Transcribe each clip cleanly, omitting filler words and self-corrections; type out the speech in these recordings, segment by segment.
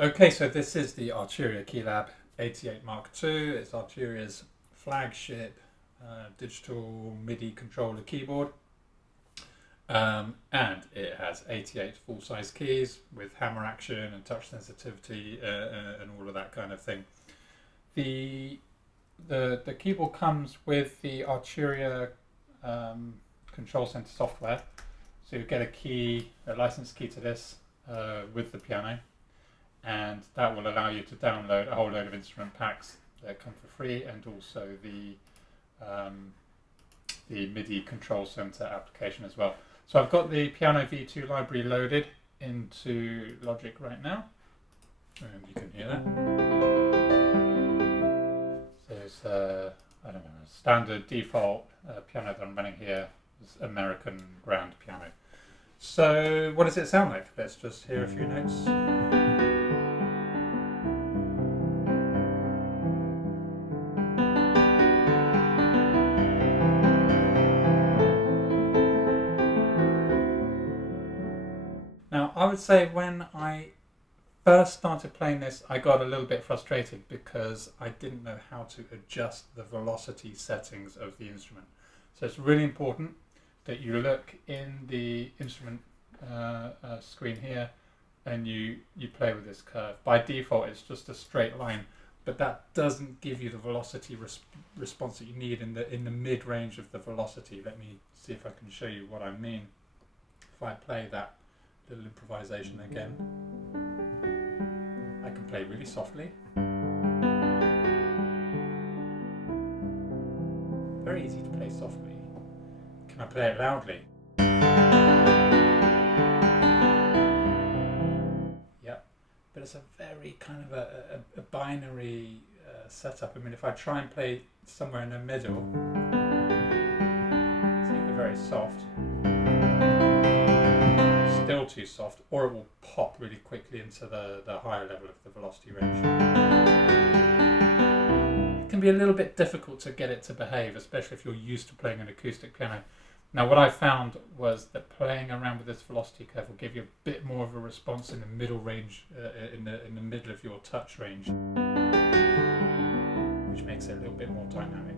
Okay, so this is the Arturia Keylab 88 Mark II. It's Arturia's flagship digital MIDI controller keyboard. And it has 88 full-size keys with hammer action and touch sensitivity and all of that kind of thing. The keyboard comes with the Arturia Control Center software. So you get a licensed key to this with the piano, and that will allow you to download a whole load of instrument packs that come for free, and also the MIDI Control Center application as well. So I've got the Piano V2 library loaded into Logic right now, and you can hear that. So it's I don't know, a standard default piano that I'm running here is American grand piano. So what does it sound like? Let's just hear a few notes. Now, I would say when I first started playing this, I got a little bit frustrated because I didn't know how to adjust the velocity settings of the instrument. So it's really important that you look in the instrument screen here and you play with this curve. By default, it's just a straight line, but that doesn't give you the velocity response that you need in the mid-range of the velocity. Let me see if I can show you what I mean. If I play that little improvisation again, I can play really softly. Very easy to play softly. Can I play it loudly? Yep, but it's a very kind of a binary setup. I mean, if I try and play somewhere in the middle, it's either very soft, still too soft, or it will pop really quickly into the higher level of the velocity range. It can be a little bit difficult to get it to behave, especially if you're used to playing an acoustic piano. Now, what I found was that playing around with this velocity curve will give you a bit more of a response in the middle range, in the middle of your touch range, which makes it a little bit more dynamic.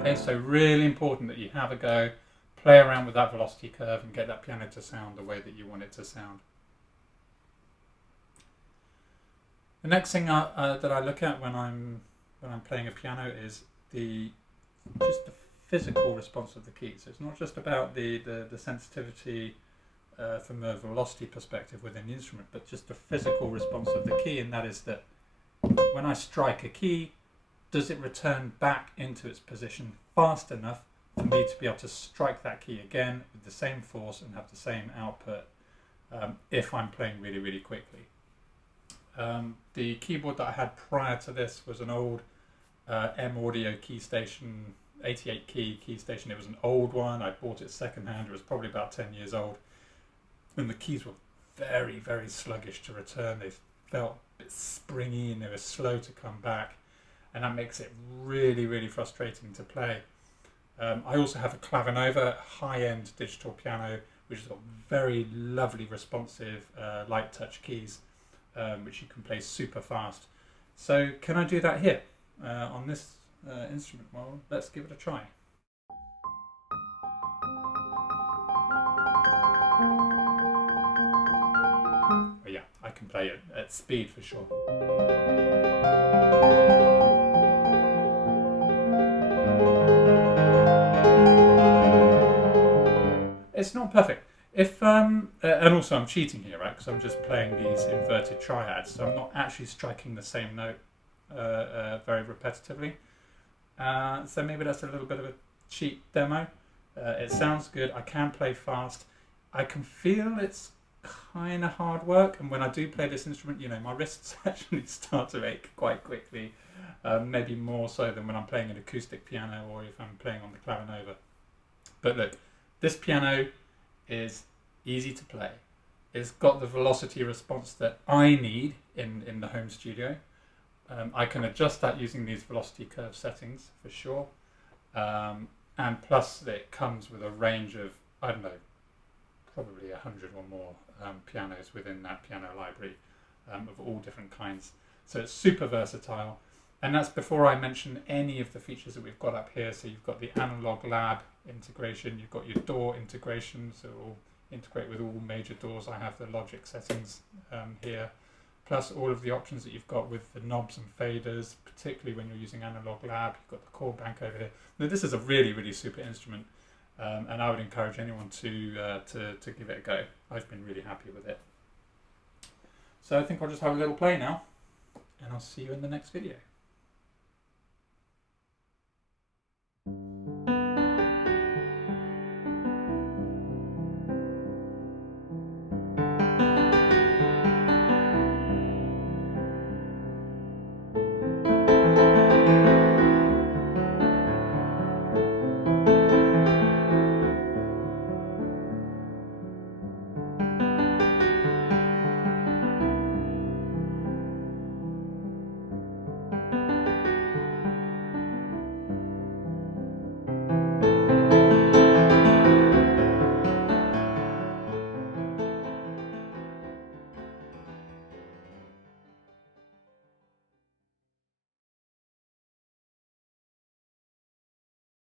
Okay, so really important that you have a go, play around with that velocity curve and get that piano to sound the way that you want it to sound. The next thing that I look at when I'm playing a piano is just the physical response of the keys. So it's not just about the sensitivity from the velocity perspective within the instrument, but just the physical response of the key, and that is that when I strike a key, does it return back into its position fast enough for me to be able to strike that key again with the same force and have the same output if I'm playing really, really quickly. The keyboard that I had prior to this was an old M Audio key station, 88 key station. It was an old one. I bought it secondhand. It was probably about 10 years old. And the keys were very, very sluggish to return. They felt a bit springy and they were slow to come back. And that makes it really, really frustrating to play. I also have a Clavinova high-end digital piano, which has got very lovely, responsive, light touch keys, which you can play super fast. So can I do that here on this instrument? Well, let's give it a try. Oh yeah, I can play it at speed for sure. It's not perfect. If and also I'm cheating here, right? Because I'm just playing these inverted triads, so I'm not actually striking the same note very repetitively. So maybe that's a little bit of a cheat demo. It sounds good. I can play fast. I can feel it's kind of hard work, and when I do play this instrument, you know, my wrists actually start to ache quite quickly. Maybe more so than when I'm playing an acoustic piano or if I'm playing on the Clavinova. But look, this piano is easy to play. It's got the velocity response that I need in the home studio. I can adjust that using these velocity curve settings for sure. And plus it comes with a range of, I don't know, probably 100 or more pianos within that piano library of all different kinds. So it's super versatile. And that's before I mention any of the features that we've got up here. So you've got the analog lab integration, you've got your DAW integration, so it will integrate with all major DAWs. I have the Logic settings here, plus all of the options that you've got with the knobs and faders, particularly when you're using analog lab. You've got the chord bank over here. Now, this is a really, really super instrument, and I would encourage anyone to give it a go. I've been really happy with it. So I think I'll just have a little play now, and I'll see you in the next video.